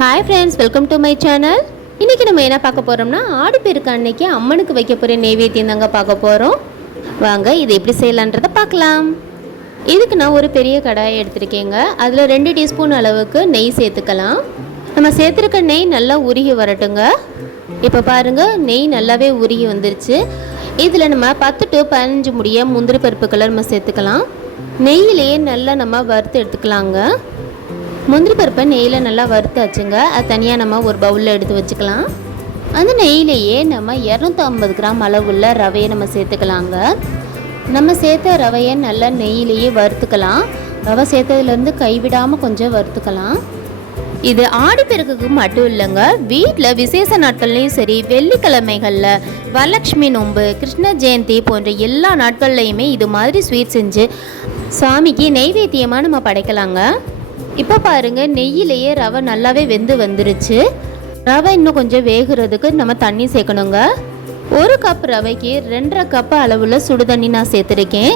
Hi friends, welcome to my channel. இன்றைக்கி நம்ம என்ன பார்க்க போகிறோம்னா, ஆடிப்பெருக்கு அன்னைக்கு அம்மனுக்கு வைக்க போகிற நெய்வேத்தியம் தாங்க பார்க்க போகிறோம். வாங்க இது எப்படி செய்யலான்றதை பார்க்கலாம். இதுக்கு நான் ஒரு பெரிய கடாயை எடுத்துருக்கேங்க. அதில் 2 டீஸ்பூன் அளவுக்கு நெய் சேர்த்துக்கலாம். நம்ம சேர்த்துருக்க நெய் நல்லா உருகி வரட்டுங்க. இப்போ பாருங்கள், நெய் நல்லாவே உருகி வந்துருச்சு. இதில் நம்ம 10 to 15 முடிய முந்திரி பருப்புகளை நம்ம சேர்த்துக்கலாம். நெய்யிலேயே நல்லா நம்ம வறுத்து எடுத்துக்கலாங்க. முந்திரி பருப்பை நெய்யில் நல்லா வறுத்தாச்சுங்க. அது தனியாக நம்ம ஒரு பவுலில் எடுத்து வச்சுக்கலாம். அந்த நெய்யிலேயே நம்ம 250 கிராம் அளவுள்ள ரவையை நம்ம சேர்த்துக்கலாங்க. நம்ம சேர்த்த ரவையை நல்லா நெய்யிலேயே வறுத்துக்கலாம். ரவை சேர்த்ததுலேருந்து கைவிடாமல் கொஞ்சம் வறுத்துக்கலாம். இது ஆடிப்பெருக்குக்கு மட்டும் இல்லைங்க, வீட்டில் விசேஷ நாட்கள்லையும் சரி, வெள்ளிக்கிழமைகளில், வரலட்சுமி நோன்பு, கிருஷ்ண ஜெயந்தி போன்ற எல்லா நாட்கள்லையுமே இது மாதிரி ஸ்வீட் செஞ்சு சாமிக்கு நெய்வேத்தியமாக நம்ம படைக்கலாங்க. இப்போ பாருங்கள், நெய்யிலேயே ரவை நல்லாவே வெந்து வந்துருச்சு. ரவை இன்னும் கொஞ்சம் வேகிறதுக்கு நம்ம தண்ணி சேர்க்கணுங்க. 1 கப் ரவைக்கு 2.5 கப் அளவுள்ள சுடு தண்ணி நான் சேர்த்துருக்கேன்.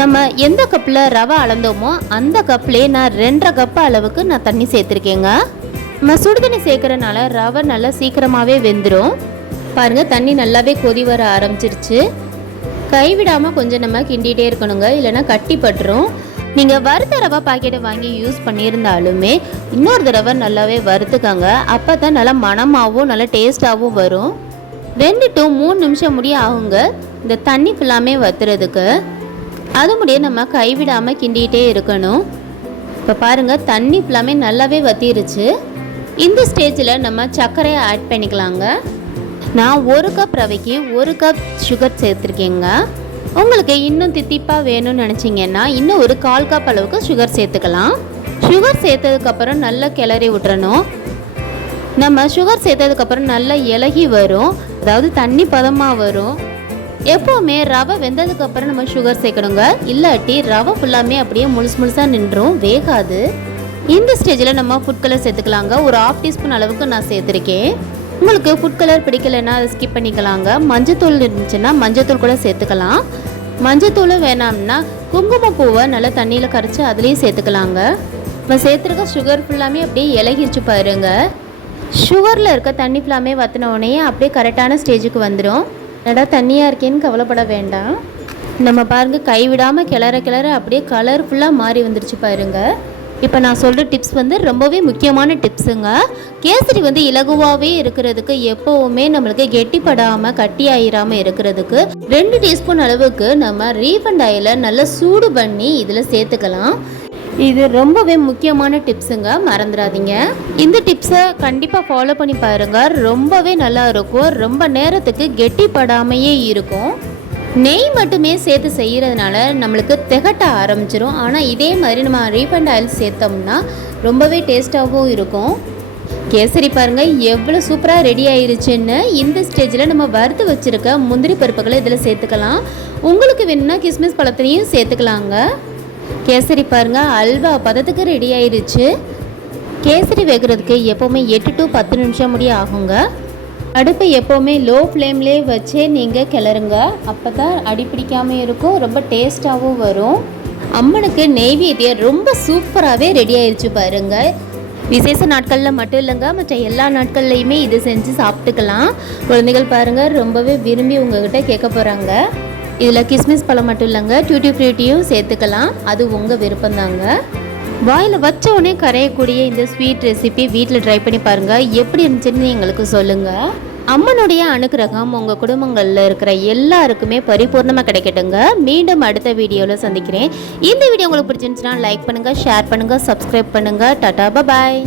நம்ம எந்த கப்பில் ரவை அளந்தோமோ அந்த கப்லேயே நான் 2.5 கப் அளவுக்கு நான் தண்ணி சேர்த்துருக்கேங்க. நம்ம சுடு தண்ணி சேர்க்குறனால ரவை நல்லா சீக்கிரமாகவே வெந்துடும். பாருங்கள், தண்ணி நல்லாவே கொதி வர ஆரம்பிச்சிருச்சு. கைவிடாமல் கொஞ்சம் நம்ம கிண்டிகிட்டே இருக்கணுங்க, இல்லைன்னா கட்டி பட்டுரும். நீங்கள் வறுத்த ரவை பாக்கெட்டை வாங்கி யூஸ் பண்ணியிருந்தாலுமே இன்னொரு தடவை நல்லாவே வறுத்துக்கங்க. அப்போ தான் நல்லா மணமாகவும் நல்லா டேஸ்ட்டாகவும் வரும். 2 to 3 நிமிஷம் முடிய ஆகுங்க இந்த தண்ணி ஃபுல்லாமே வற்றுறதுக்கு. அது முடிய நம்ம கைவிடாமல் கிண்டிகிட்டே இருக்கணும். இப்போ பாருங்கள், தண்ணி ஃபுல்லாமே நல்லாவே வற்றிருச்சு. இந்த ஸ்டேஜில் நம்ம சர்க்கரையை ஆட் பண்ணிக்கலாங்க. நான் 1 கப் ரவைக்கு 1 கப் சுகர் சேர்த்துருக்கேங்க. உங்களுக்கு இன்னும் தித்திப்பாக வேணும்னு நினச்சிங்கன்னா இன்னும் ஒரு 1/4 கப் அளவுக்கு சுகர் சேர்த்துக்கலாம். சுகர் சேர்த்ததுக்கப்புறம் நல்லா கிளறி விட்டுறணும். நம்ம சுகர் சேர்த்ததுக்கப்புறம் நல்லா இலகி வரும், அதாவது தண்ணி பதமாக வரும். எப்போவுமே ரவை வெந்ததுக்கப்புறம் நம்ம சுகர் சேர்க்கணுங்க, இல்லாட்டி ரவை ஃபுல்லாமே அப்படியே முழுசாக நின்றும், வேகாது. இந்த ஸ்டேஜில் நம்ம ஃபுட் கலர் சேர்த்துக்கலாங்க. ஒரு 1/2 டீஸ்பூன் அளவுக்கு நான் சேர்த்துருக்கேன். உங்களுக்கு ஃபுட் கலர் பிடிக்கலைன்னா அதை ஸ்கிப் பண்ணிக்கலாங்க. மஞ்சத்தூள் இருந்துச்சுன்னா மஞ்சத்தூள் கூட சேர்த்துக்கலாம். மஞ்சத்தூள் வேணாம்னா குங்குமப்பூவை நல்லா தண்ணியில் கரைச்சி அதுலேயும் சேர்த்துக்கலாங்க. நம்ம சேர்த்துருக்க சுகர் ஃபுல்லாமே அப்படியே இலகிருச்சு பாருங்க. சுகரில் இருக்க தண்ணி ஃபுல்லாமே வற்றின உடனே அப்படியே கரெக்டான ஸ்டேஜுக்கு வந்துடும். நல்லா தண்ணியாக இருக்கேன்னு கவலைப்பட வேண்டாம். நம்ம பாருங்கள், கைவிடாமல் கிளற கிளற அப்படியே கலர்ஃபுல்லாக மாறி வந்துருச்சு பாருங்கள். இப்போ நான் சொல்கிற டிப்ஸ் ரொம்பவே முக்கியமான டிப்ஸுங்க. கேசரி இலகுவாகவே இருக்கிறதுக்கு, எப்போவுமே நம்மளுக்கு கெட்டிப்படாமல் கட்டி ஆயிராமல் இருக்கிறதுக்கு 2 டீஸ்பூன் அளவுக்கு நம்ம ரீஃபண்ட் ஆயிலை நல்லா சூடு பண்ணி இதில் சேர்த்துக்கலாம். இது ரொம்பவே முக்கியமான டிப்ஸுங்க, மறந்துடாதீங்க. இந்த டிப்ஸை கண்டிப்பாக ஃபாலோ பண்ணி பாருங்கள், ரொம்பவே நல்லா இருக்கும். ரொம்ப நேரத்துக்கு கெட்டிப்படாமையே இருக்கும். நெய் மட்டுமே சேர்த்து செய்கிறதுனால நம்மளுக்கு திகட்ட ஆரம்பிச்சிடும். ஆனால் இதே மாதிரி நம்ம ரீஃபண்ட் ஆயில் சேர்த்தோம்னா ரொம்பவே டேஸ்ட்டாகவும் இருக்கும். கேசரி பாருங்கள் எவ்வளோ சூப்பராக ரெடி ஆயிருச்சுன்னு. இந்த ஸ்டேஜில் நம்ம வறுத்து வச்சுருக்க முந்திரி பருப்புகளை இதில் சேர்த்துக்கலாம். உங்களுக்கு வேணும்னா கிஸ்மிஸ் பழத்தையும் சேர்த்துக்கலாங்க. கேசரி பாருங்கள் அல்வா பதத்துக்கு ரெடி ஆயிருச்சு. கேசரி வைக்கிறதுக்கு எப்போவுமே 8 to 10 நிமிஷம் முடிய ஆகுங்க. அடுப்பை எப்போவுமே லோ ஃப்ளேம்லேயே வச்சே நீங்கள் கிளறுங்க. அப்போ தான் அடிப்பிடிக்காமல் இருக்கும், ரொம்ப டேஸ்ட்டாகவும் வரும். அம்மனுக்கு நெய்வேத்தியம் ரொம்ப சூப்பராகவே ரெடி ஆயிடுச்சு பாருங்கள். விசேஷ நாட்களில் மட்டும் இல்லைங்க, மற்ற எல்லா நாட்கள்லையுமே இது செஞ்சு சாப்பிட்டுக்கலாம். குழந்தைகள் பாருங்கள் ரொம்பவே விரும்பி உங்ககிட்ட கேட்க போகிறாங்க. இதில் கிஸ்மிஸ் பழம் மட்டும் இல்லைங்க, டியூட்டி ஃப்ரூட்டியும் சேர்த்துக்கலாம். அது உங்கள் விருப்பம்தாங்க. வாயில் வச்ச உடனே கரையக்கூடிய இந்த ஸ்வீட் ரெசிபி வீட்டில் ட்ரை பண்ணி பாருங்கள். எப்படி இருந்துச்சுன்னு எங்களுக்கு சொல்லுங்கள். அம்மனுடைய அனுக்கிரகம் உங்கள் குடும்பங்களில் இருக்கிற எல்லாருக்குமே பரிபூர்ணமாக கிடைக்கட்டுங்க. மீண்டும் அடுத்த வீடியோவில் சந்திக்கிறேன். இந்த வீடியோ உங்களுக்கு பிடிச்சிருந்துச்சுன்னா லைக் பண்ணுங்கள், ஷேர் பண்ணுங்கள், சப்ஸ்கிரைப் பண்ணுங்கள். டாடா, பாய்.